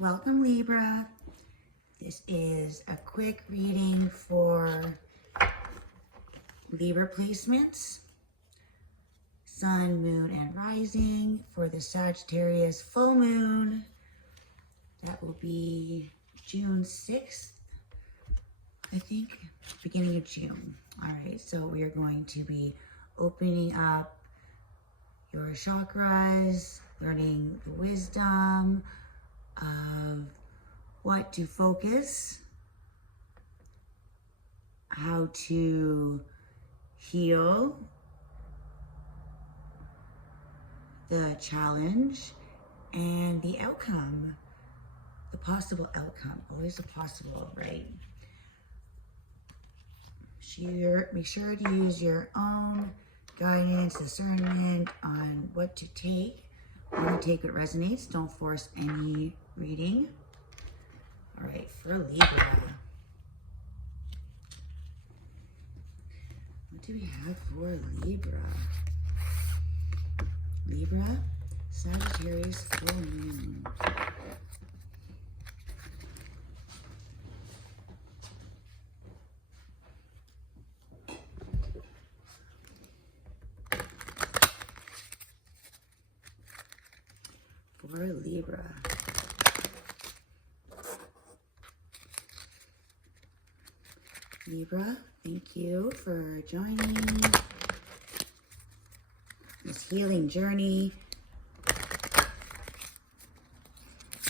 Welcome, Libra. This is a quick reading for Libra placements, Sun, Moon, and Rising for the Sagittarius full moon. That will be June 6th, I think, beginning of June. All right, so we are going to be opening up your chakras, learning the wisdom of what to focus, how to heal the challenge, and the outcome, the possible outcome, always a possible, right? Make sure to use your own guidance, discernment on what to take. Only take what resonates. Don't force any reading. All right, for Libra. What do we have for Libra? Libra, Sagittarius full moon. For Libra. Libra, thank you for joining this healing journey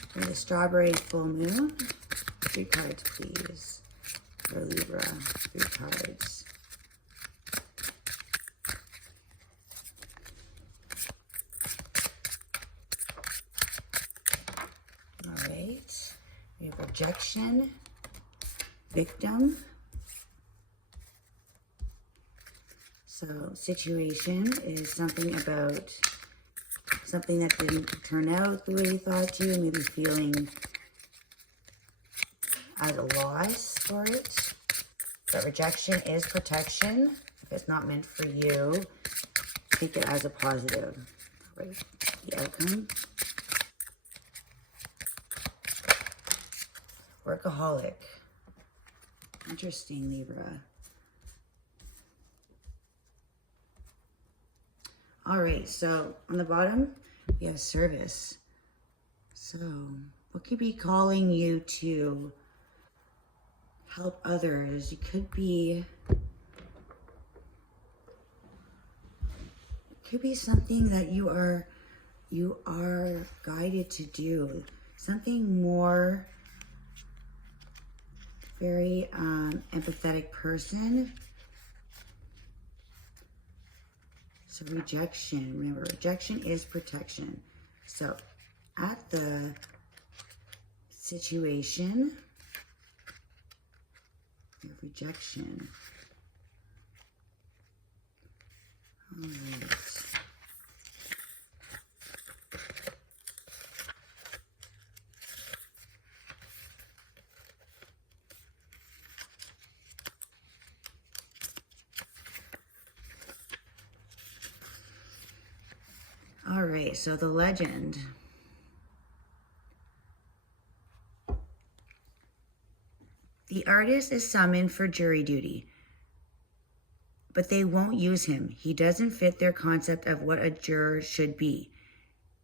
for the strawberry full moon. 3 cards, please, for Libra. 3 cards. All right, we have rejection, victim. So situation is something about something that didn't turn out the way you thought to, maybe feeling at a loss for it. But rejection is protection. If it's not meant for you, take it as a positive. Right? The outcome. Workaholic. Interesting, Libra. All right, so on the bottom, we have service. So what could be calling you to help others? It could be something that you are guided to do. Something more very empathetic person. So rejection, remember, rejection is protection. So at the situation of rejection. All right. All right, so the legend. The artist is summoned for jury duty, but they won't use him. He doesn't fit their concept of what a juror should be.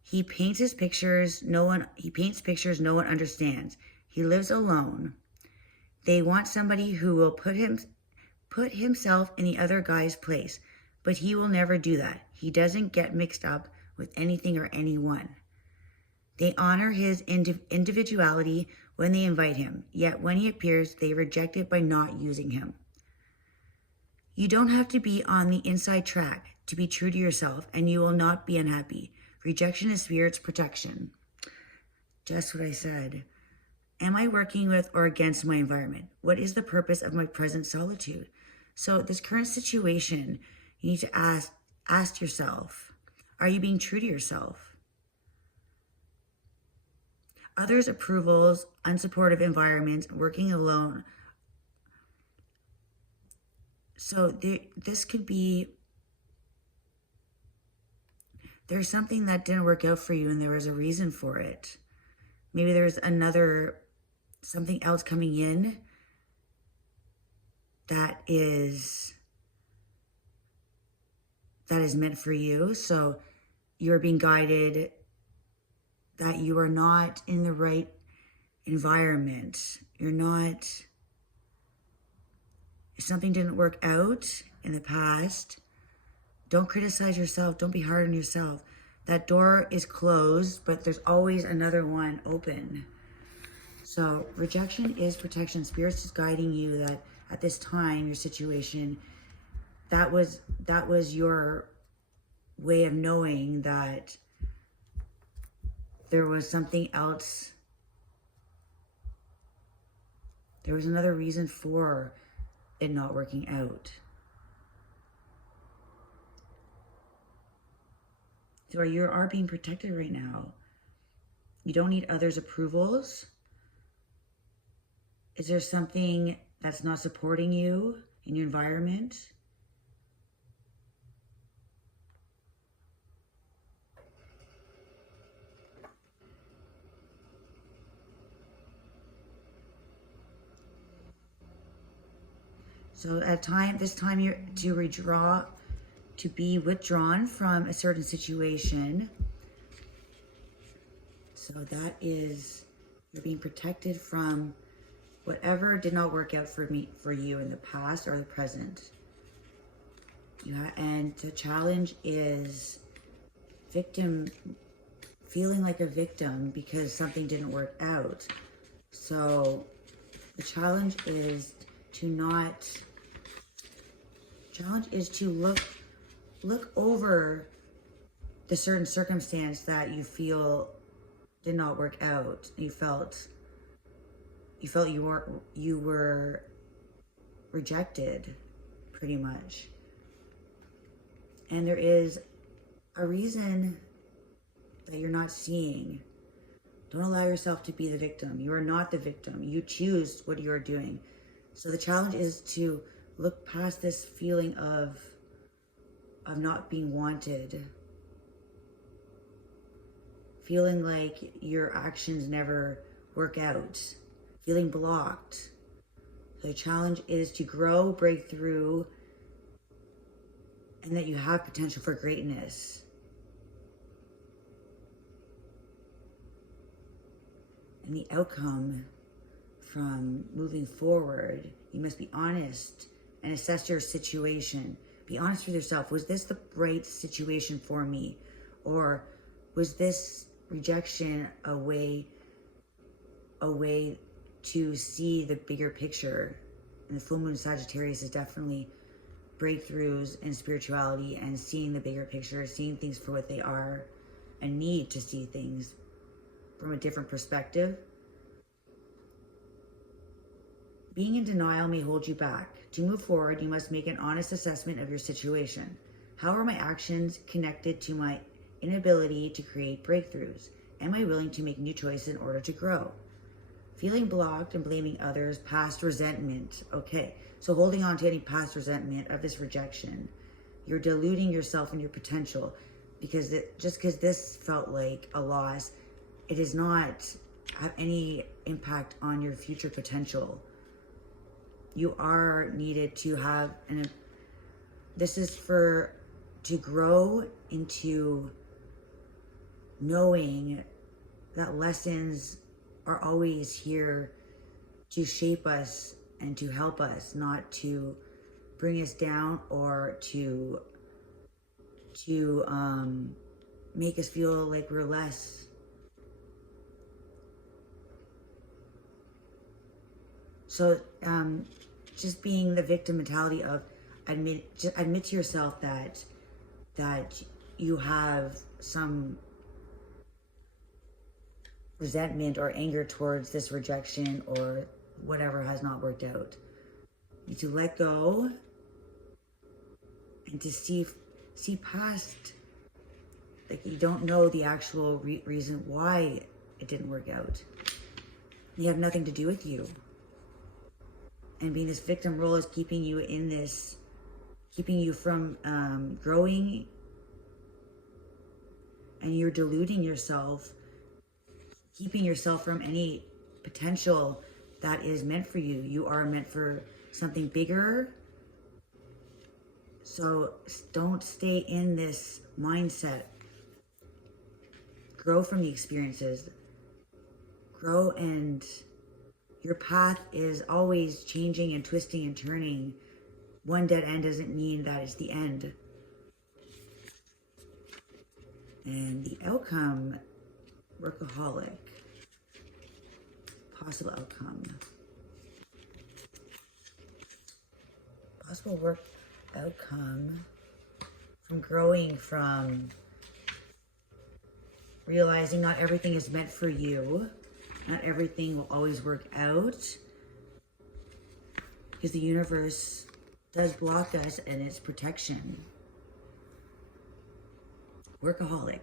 He paints pictures no one understands. He lives alone. They want somebody who will put himself in the other guy's place, but he will never do that. He doesn't get mixed up with anything or anyone. They honor his individuality when they invite him, yet when he appears, they reject it by not using him. You don't have to be on the inside track to be true to yourself, and you will not be unhappy. Rejection is spirit's protection. Just what I said. Am I working with or against my environment? What is the purpose of my present solitude? So this current situation, you need to ask yourself, are you being true to yourself? Others' approvals, unsupportive environments, working alone. So this could be, there's something that didn't work out for you and there was a reason for it. Maybe there's something else coming in that is meant for you. So you're being guided that you are not in the right environment. You're not, if something didn't work out in the past, don't criticize yourself. Don't be hard on yourself. That door is closed, but there's always another one open. So rejection is protection. Spirit's is guiding you that at this time, your situation, that was your way of knowing that there was something else. There was another reason for it not working out. So you are being protected right now. You don't need others' approvals. Is there something that's not supporting you in your environment? So this time you're to be withdrawn from a certain situation. So that is, you're being protected from whatever did not work out for you in the past or the present. Yeah, and the challenge is feeling like a victim because something didn't work out. So the challenge is to look over the certain circumstance that you feel did not work out. You felt you were rejected, pretty much. And there is a reason that you're not seeing. Don't allow yourself to be the victim. You are not the victim. You choose what you are doing. So the challenge is to look past this feeling of not being wanted. Feeling like your actions never work out. Feeling blocked. So the challenge is to grow, break through, and that you have potential for greatness. And the outcome from moving forward, you must be honest and assess your situation. Be honest with yourself. Was this the right situation for me? Or was this rejection a way to see the bigger picture? And the full moon Sagittarius is definitely breakthroughs in spirituality and seeing the bigger picture, seeing things for what they are, and need to see things from a different perspective. Being in denial may hold you back. To move forward, you must make an honest assessment of your situation. How are my actions connected to my inability to create breakthroughs? Am I willing to make new choices in order to grow? Feeling blocked and blaming others, past resentment. Okay, so holding on to any past resentment of this rejection, you're diluting yourself and your potential, because just because this felt like a loss, it does not have any impact on your future potential. You are needed to have, this is to grow into knowing that lessons are always here to shape us and to help us, not to bring us down or to make us feel like we're less. So just being the victim mentality of admit to yourself that you have some resentment or anger towards this rejection or whatever has not worked out. You need to let go and to see past, like you don't know the actual reason why it didn't work out. You have nothing to do with you. And being this victim role is keeping you in this, keeping you from growing, and you're deluding yourself keeping yourself from any potential that is meant for you. You are meant for something bigger. So don't stay in this mindset. Grow from the experiences. Grow, and your path is always changing and twisting and turning. One dead end doesn't mean that it's the end. And the outcome, workaholic. Possible outcome. Possible work outcome from growing, from realizing not everything is meant for you. Not everything will always work out, because the universe does block us and its protection. Workaholic.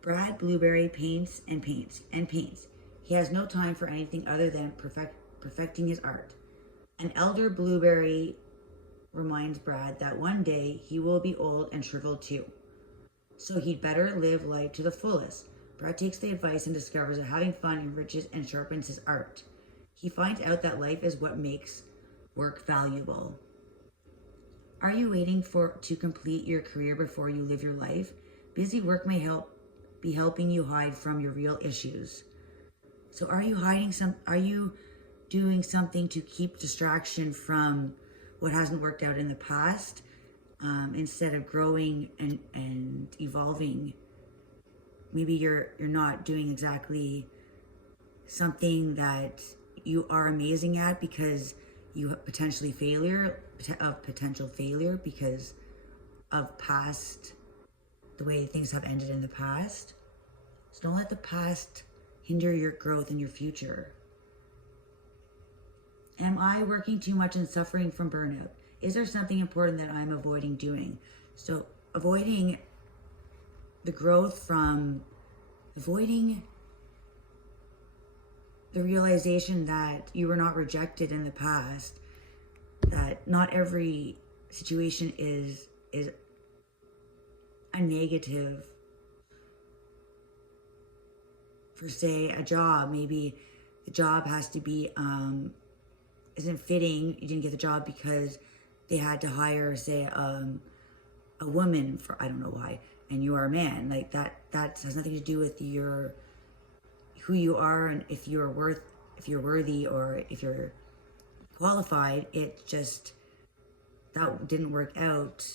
Brad Blueberry paints and paints and paints. He has no time for anything other than perfecting his art. An elder Blueberry reminds Brad that one day he will be old and shriveled too. So he'd better live life to the fullest. Brad takes the advice and discovers that having fun enriches and sharpens his art. He finds out that life is what makes work valuable. Are you waiting to complete your career before you live your life? Busy work may be helping you hide from your real issues. So are you doing something to keep distraction from what hasn't worked out in the past, instead of growing and evolving? Maybe you're not doing exactly something that you are amazing at because you potential failure because of past, the way things have ended in the past. So don't let the past hinder your growth in your future. Am I working too much and suffering from burnout? Is there something important that I'm avoiding doing? So avoiding the growth from avoiding the realization that you were not rejected in the past, that not every situation is a negative. For say a job, maybe the job has to be isn't fitting. You didn't get the job because they had to hire, say, a woman for I don't know why, and you are a man. Like that has nothing to do with who you are and if you're worthy or if you're qualified. It just, that didn't work out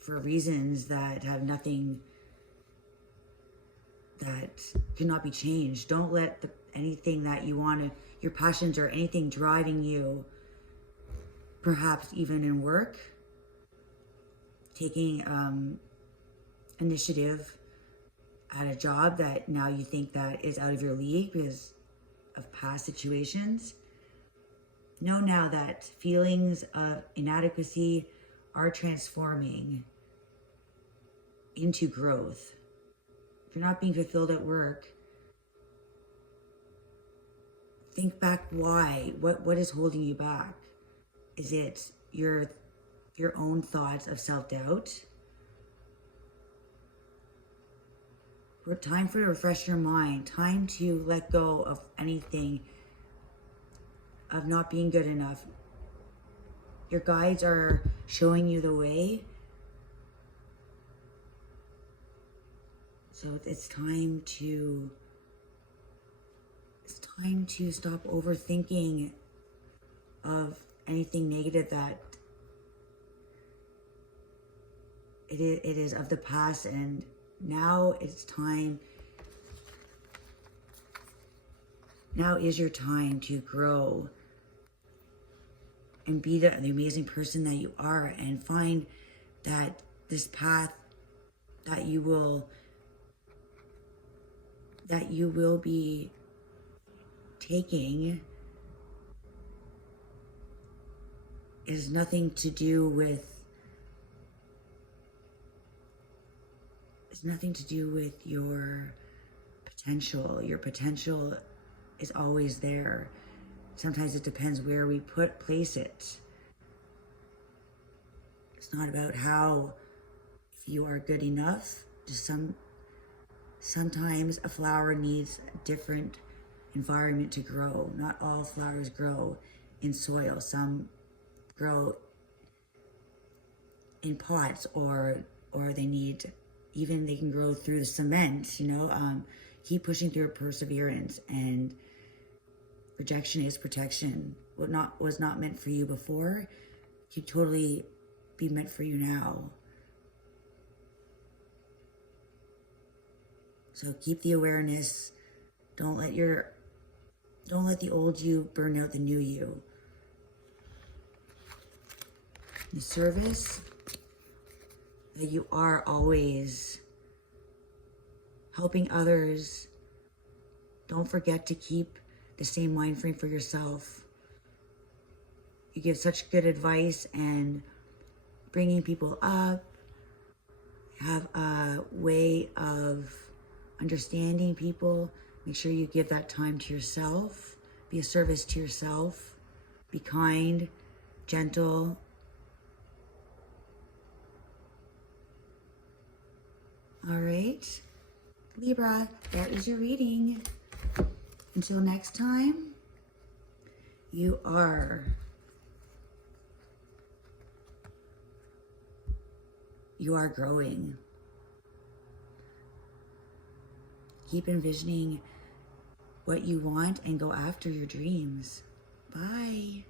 for reasons that have nothing, that cannot be changed. Don't let anything that you want to, your passions or anything driving you, perhaps even in work, taking initiative at a job that now you think that is out of your league because of past situations. Know now that feelings of inadequacy are transforming into growth. If you're not being fulfilled at work, think back why. What is holding you back? Is it your own thoughts of self-doubt? Time to refresh your mind. Time to let go of anything of not being good enough. Your guides are showing you the way. So it's time to stop overthinking of anything negative that it is of the past, and now it's time. Now is your time to grow and be the amazing person that you are, and find that this path that you will be taking is nothing to do with your potential. Your potential is always there. Sometimes it depends where we place it. It's not about if you are good enough. Just Sometimes a flower needs a different environment to grow. Not all flowers grow in soil. Some grow in pots, or they need, even they can grow through the cement, you know. Keep pushing through perseverance, and rejection is protection. What was not meant for you before could totally be meant for you now. So keep the awareness. Don't let the old you burn out the new you. The service, that you are always helping others. Don't forget to keep the same mind frame for yourself. You give such good advice and bringing people up. Have a way of understanding people. Make sure you give that time to yourself. Be a service to yourself. Be kind, gentle. All right, Libra, that is your reading. Until next time, you are growing. Keep envisioning what you want and go after your dreams. Bye.